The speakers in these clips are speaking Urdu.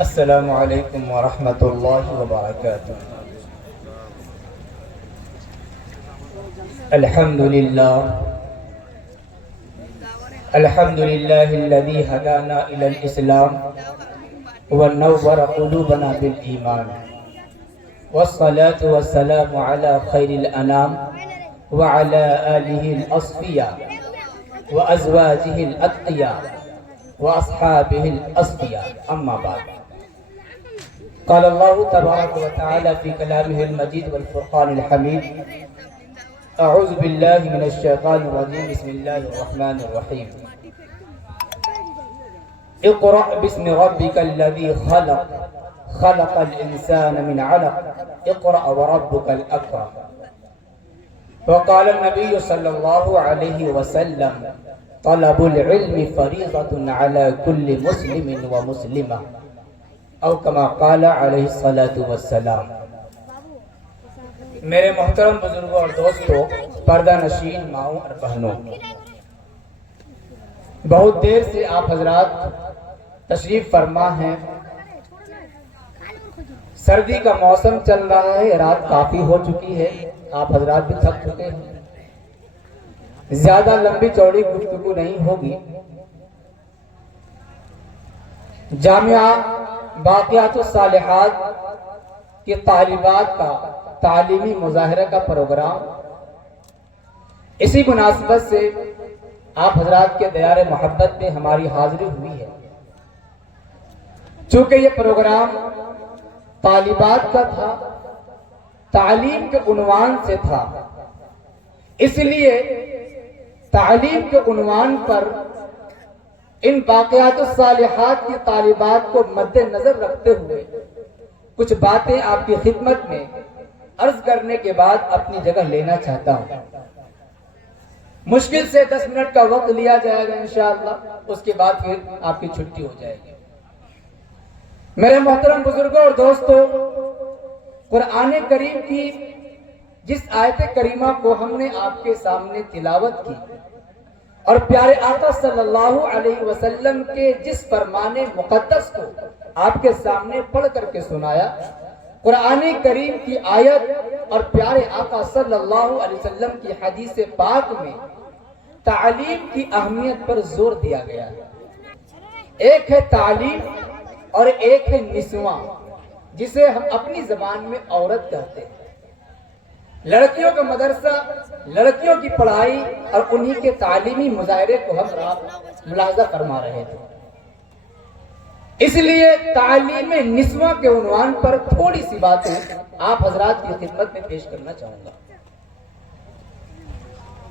السلام علیکم ورحمۃ اللہ وبرکاتہ۔ الحمد للہ الذی ہدانا الی الاسلام ونور قلوبنا بالایمان والصلاة والسلام علی خیر الانام وعلی آلہ الاصفیاء وازواجہ الاتقیاء واصحابہ الاصفیاء، اما بعد۔ قال اللہ تبارک و تعالی فی کلامہ المجید والفرقان الحمید، اعوذ باللہ من الشیطان الرجیم، بسم اللہ الرحمن الرحیم۔ اقرأ باسم ربک الذی خلق، خلق الانسان من علق، اقرأ وربک الاکرم۔ وقال النبی صلی اللہ علیہ وسلم، طلب العلم فریضۃ علی کل مسلم ومسلمہ، او کما قال علیہ الصلاۃ والسلام۔ میرے محترم بزرگوں اور دوستوں، پردہ نشین ماؤں اور بہنوں، بہت دیر سے آپ حضرات تشریف فرما ہیں۔ سردی کا موسم چل رہا ہے، رات کافی ہو چکی ہے، آپ حضرات بھی تھک چکے ہیں، زیادہ لمبی چوڑی گفتگو نہیں ہوگی۔ جامعہ باقیات الصالحات کی طالبات کا تعلیمی مظاہرہ کا پروگرام، اسی مناسبت سے آپ حضرات کے دیار محبت میں ہماری حاضری ہوئی ہے۔ چونکہ یہ پروگرام طالبات کا تھا، تعلیم کے عنوان سے تھا، اس لیے تعلیم کے عنوان پر ان باقیات الصالحات کی طالبات کو مد نظر رکھتے ہوئے کچھ باتیں آپ کی خدمت میں عرض کرنے کے بعد اپنی جگہ لینا چاہتا ہوں۔ مشکل سے 10 منٹ کا وقت لیا جائے گا انشاءاللہ، اس کے بعد پھر آپ کی چھٹی ہو جائے گی۔ میرے محترم بزرگوں اور دوستوں، قرآن کریم کی جس آیت کریمہ کو ہم نے آپ کے سامنے تلاوت کی اور پیارے آقا صلی اللہ علیہ وسلم کے جس فرمان مقدس کو آپ کے سامنے پڑھ کر کے سنایا، قرآن کریم کی آیت اور پیارے آقا صلی اللہ علیہ وسلم کی حدیث پاک میں تعلیم کی اہمیت پر زور دیا گیا ہے۔ ایک ہے تعلیم اور ایک ہے نسواں، جسے ہم اپنی زبان میں عورت کہتے ہیں۔ لڑکیوں کا مدرسہ، لڑکیوں کی پڑھائی اور انہی کے تعلیمی مظاہرے کو ہم ملاحظہ فرما رہے تھے، اس لیے تعلیم نسواں کے عنوان پر تھوڑی سی باتیں آپ حضرات کی خدمت میں پیش کرنا چاہوں گا۔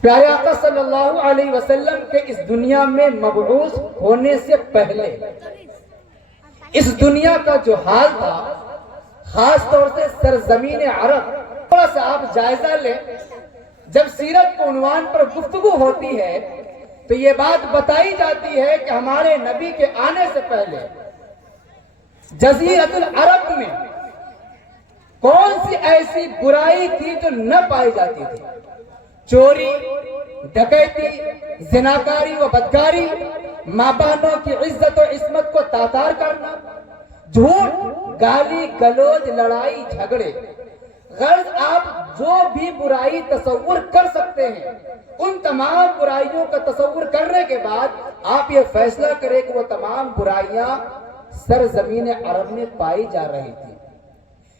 پیارے آقا صلی اللہ علیہ وسلم کے اس دنیا میں مبعوث ہونے سے پہلے اس دنیا کا جو حال تھا، خاص طور سے سرزمین عرب، تھوڑا سا آپ جائزہ لیں۔ جب سیرت کے عنوان پر گفتگو ہوتی ہے تو یہ بات بتائی جاتی ہے کہ ہمارے نبی کے آنے سے پہلے جزیرۃ العرب میں کون سی ایسی برائی تھی جو نہ پائی جاتی تھی؟ چوری، ڈکیتی، زناکاری و بدکاری، ماں بہنوں کی عزت و عصمت کو تاتار کرنا، جھوٹ، گالی گلوچ، لڑائی جھگڑے، غرض آپ جو بھی برائی تصور کر سکتے ہیں، ان تمام برائیوں کا تصور کرنے کے بعد آپ یہ فیصلہ کریں کہ وہ تمام برائیاں سرزمین عرب میں پائی جا رہی تھی۔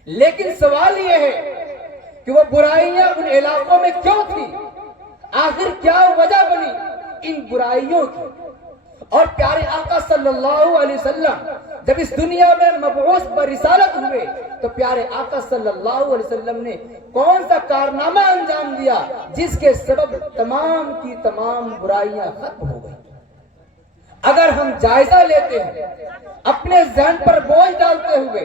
لیکن سوال یہ ہے کہ وہ برائیاں ان علاقوں میں کیوں تھی؟ آخر کیا وجہ بنی ان برائیوں کی؟ اور پیارے آقا صلی اللہ علیہ وسلم جب اس دنیا میں مبعوث برسالت ہوئے تو پیارے آقا صلی اللہ علیہ وسلم نے کون سا کارنامہ انجام دیا جس کے سبب تمام کی تمام برائیاں ختم ہو گئی؟ اگر ہم جائزہ لیتے ہیں، اپنے ذہن پر بوجھ ڈالتے ہوئے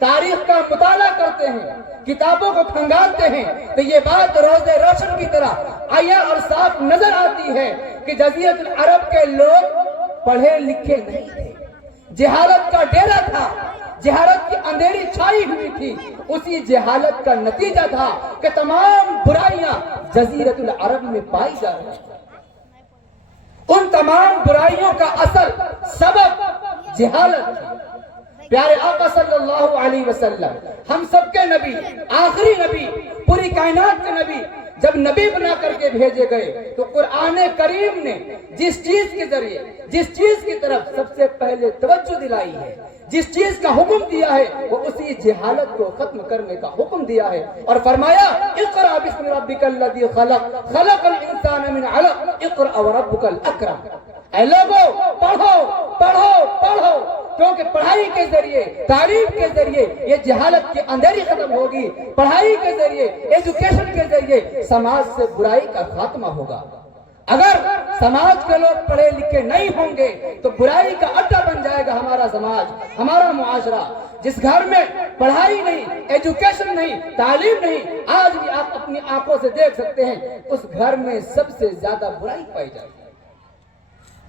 تاریخ کا مطالعہ کرتے ہیں، کتابوں کو کھنگالتے ہیں، تو یہ بات روز روشن کی طرح عیاں اور صاف نظر آتی ہے کہ جزیرۃ العرب کے لوگ پڑھے لکھے نہیں تھے، جہالت کا ڈیرا تھا، جہالت کی اندھیری چھائی ہوئی تھی۔ اسی جہالت کا نتیجہ تھا کہ تمام برائیاں جزیرۃ العرب میں پائی جا رہی ہیں۔ ان تمام برائیوں کا اصل سبب جہالت تھی۔ پیارے آقا صلی اللہ علیہ وسلم ہم سب کے نبی، آخری نبی، پوری کائنات کے نبی، جب نبی بنا کر کے بھیجے گئے تو قرآن کریم نے جس چیز کے ذریعے، جس چیز کی طرف سب سے پہلے توجہ دلائی ہے، جس چیز کا حکم دیا ہے، وہ اسی جہالت کو ختم کرنے کا حکم دیا ہے اور فرمایا اقرأ بسم ربک الذی خلق خلق الانسان من علق اقرأ وربک الاکرم۔ اے لوگو پڑھو پڑھو پڑھو، کیونکہ پڑھائی کے ذریعے، تعلیم کے ذریعے یہ جہالت کی اندھیری ختم ہوگی، پڑھائی کے ذریعے، ایجوکیشن کے ذریعے سماج سے برائی کا خاتمہ ہوگا۔ اگر سماج کے لوگ پڑھے لکھے نہیں ہوں گے تو برائی کا اڈا بن جائے گا ہمارا سماج، ہمارا معاشرہ۔ جس گھر میں پڑھائی نہیں، ایجوکیشن نہیں، تعلیم نہیں، آج بھی آپ اپنی آنکھوں سے دیکھ سکتے ہیں اس گھر میں سب سے زیادہ برائی پائی جاتی ہے۔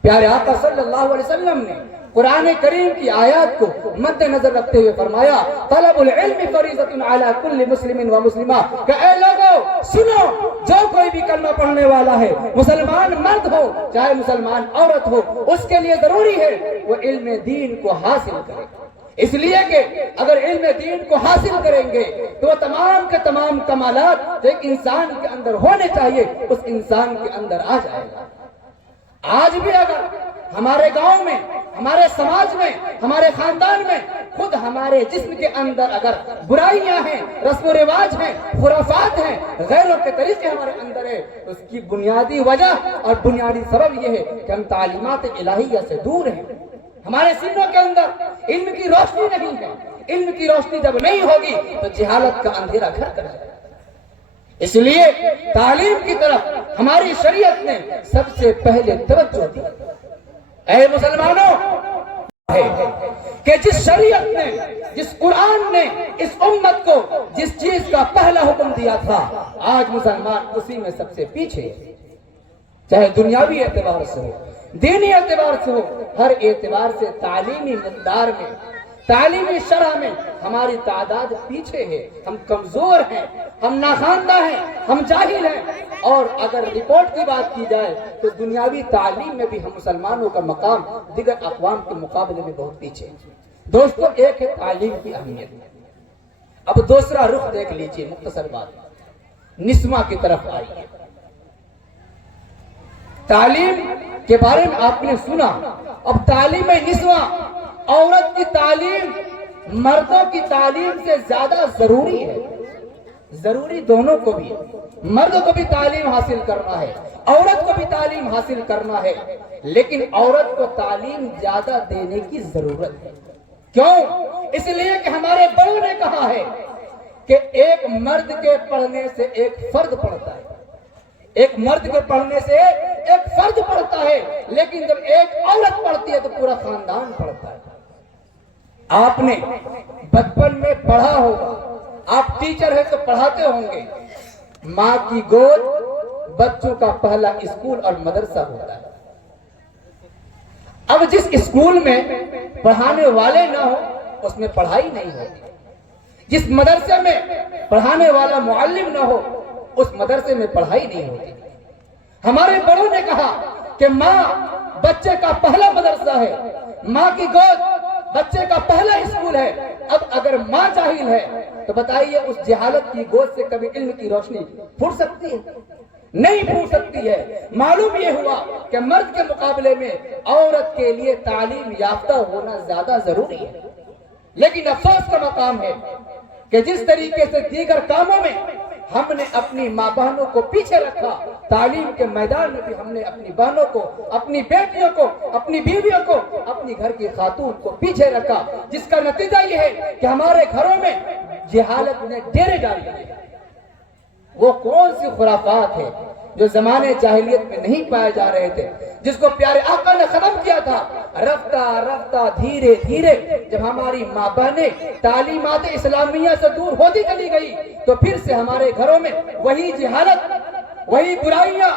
پیارے آقا صلی اللہ علیہ وسلم نے قرآن کریم کی آیات کو مد نظر رکھتے ہوئے فرمایا طلب العلم فریضۃ علی کل مسلم و مسلمہ، کہ اے لوگو سنو، جو کوئی بھی کلمہ پڑھنے والا ہے، مسلمان مرد ہو چاہے مسلمان عورت ہو، اس کے لیے ضروری ہے وہ علم دین کو حاصل کرے، اس لیے کہ اگر علم دین کو حاصل کریں گے تو تمام کے تمام کمالات جو ایک انسان کے اندر ہونے چاہیے اس انسان کے اندر آ جائے گا۔ آج بھی اگر ہمارے گاؤں میں، ہمارے سماج میں، ہمارے خاندان میں، خود ہمارے جسم کے اندر اگر برائیاں ہیں، رسم و رواج ہیں، خرافات ہیں، غیروں کے طریقے ہمارے اندر ہے، تو اس کی بنیادی وجہ اور بنیادی سبب یہ ہے کہ ہم تعلیمات الہیہ سے دور ہیں۔ ہمارے سینوں کے اندر علم کی روشنی نہیں ہے۔ علم کی روشنی جب نہیں ہوگی تو جہالت کا اندھیرا گھر کر جائے گا۔ اس لیے تعلیم کی طرف ہماری شریعت نے سب سے پہلے توجہ دی۔ اے مسلمانوں، کہ جس شریعت نے، جس قرآن نے اس امت کو جس چیز کا پہلا حکم دیا تھا، آج مسلمان اسی میں سب سے پیچھے، چاہے دنیاوی اعتبار سے ہو، دینی اعتبار سے ہو، ہر اعتبار سے تعلیمی مقدار میں، تعلیمی شرح میں ہماری تعداد پیچھے ہے۔ ہم کمزور ہیں، ہم ناخواندہ ہیں، ہم جاہل ہیں، اور اگر رپورٹ کی بات کی جائے تو دنیاوی تعلیم میں بھی ہم مسلمانوں کا مقام دیگر اقوام کے مقابلے میں بہت پیچھے ہے۔ دوستو، ایک ہے تعلیم کی اہمیت، اب دوسرا رخ دیکھ لیجئے، مختصر بات نسواں کی طرف آئی ہے۔ تعلیم کے بارے میں آپ نے سنا، اب تعلیم نسواں، عورت کی تعلیم مردوں کی تعلیم سے زیادہ ضروری ہے۔ ضروری دونوں کو بھی، مرد کو بھی تعلیم حاصل کرنا ہے، عورت کو بھی تعلیم حاصل کرنا ہے، لیکن عورت کو تعلیم زیادہ دینے کی ضرورت ہے۔ کیوں؟ اس لیے کہ ہمارے بڑوں نے کہا ہے کہ ایک مرد کے پڑھنے سے ایک فرد پڑھتا ہے، ایک مرد کے پڑھنے سے ایک فرد پڑھتا ہے، لیکن جب ایک عورت پڑھتی ہے تو پورا خاندان پڑھتا ہے۔ آپ نے بچپن میں پڑھا ہوگا، آپ ٹیچر ہیں تو پڑھاتے ہوں گے، ماں کی گود بچوں کا پہلا اسکول اور مدرسہ ہوتا ہے۔ اب جس اسکول میں پڑھانے والے نہ ہو اس میں پڑھائی نہیں ہوتی، جس مدرسے میں پڑھانے والا معلم نہ ہو اس مدرسے میں پڑھائی نہیں ہوتی۔ ہمارے بڑوں نے کہا کہ ماں بچے کا پہلا مدرسہ ہے، ماں کی گود بچے کا پہلا اسکول ہے۔ اب اگر ماں جاہل ہے تو بتائیے اس جہالت کی گود سے کبھی علم کی روشنی پھوٹ سکتی ہے؟ نہیں پھوٹ سکتی ہے۔ معلوم یہ ہوا کہ مرد کے مقابلے میں عورت کے لیے تعلیم یافتہ ہونا زیادہ ضروری ہے، لیکن افسوس کا مقام ہے کہ جس طریقے سے دیگر کاموں میں ہم نے اپنی ماں بہنوں کو پیچھے رکھا، تعلیم کے میدان میں بھی ہم نے اپنی بہنوں کو، اپنی بیٹیوں کو، اپنی بیویوں کو، اپنی گھر کی خاتون کو پیچھے رکھا، جس کا نتیجہ یہ ہے کہ ہمارے گھروں میں جہالت نے ڈیرے ڈالے ہیں۔ وہ کون سی خرافات ہیں جو زمانے جاہلیت میں نہیں پائے جا رہے تھے، جس کو پیارے آقا نے ختم کیا تھا، رفتہ رفتہ دھیرے دھیرے جب ہماری ماں بہنیں تعلیمات اسلامیہ سے دور ہوتی چلی گئی تو پھر سے ہمارے گھروں میں وہی جہالت، وہی برائیاں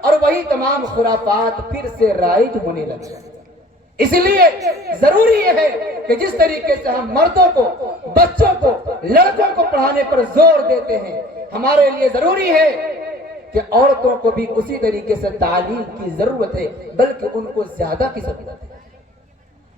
اور وہی تمام خرافات پھر سے رائج ہونے لگے۔ اس لیے ضروری یہ ہے کہ جس طریقے سے ہم مردوں کو، بچوں کو، لڑکوں کو پڑھانے پر زور دیتے ہیں، ہمارے لیے ضروری ہے کہ عورتوں کو بھی اسی طریقے سے تعلیم کی ضرورت ہے، بلکہ ان کو زیادہ کی ضرورت ہے۔